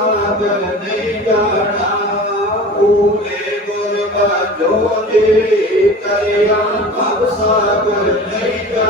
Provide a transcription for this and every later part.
ਸਾਧ ਨਹੀਂ ਜਾਣਾ ਓਲੇ ਗੁਰ ਬਾਜੋ ਦੇ ਕਰਿਆ ਭਵ ਸਾਗਰ ਨਹੀਂ ਜਾਣਾ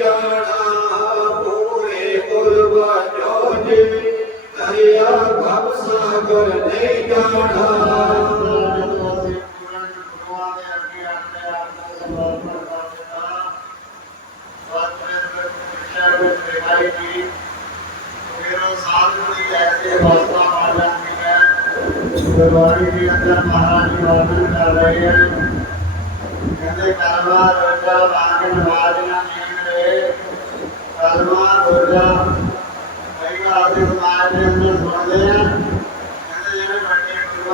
ਗੁਰਬਾਣੀ ਦੇ ਅੰਦਰ ਮਹਾਰਾਜ ਜੀ ਵਰਣਨ ਕਰ ਰਹੇ ਹਨ ਕਹਿੰਦੇ ਕਰਵਾ ਰੋਜਾ ਵਾਂਗ ਨਵਾਜ਼ ਨਾ ਨੀਂਦ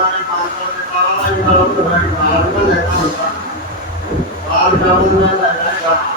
Thank you.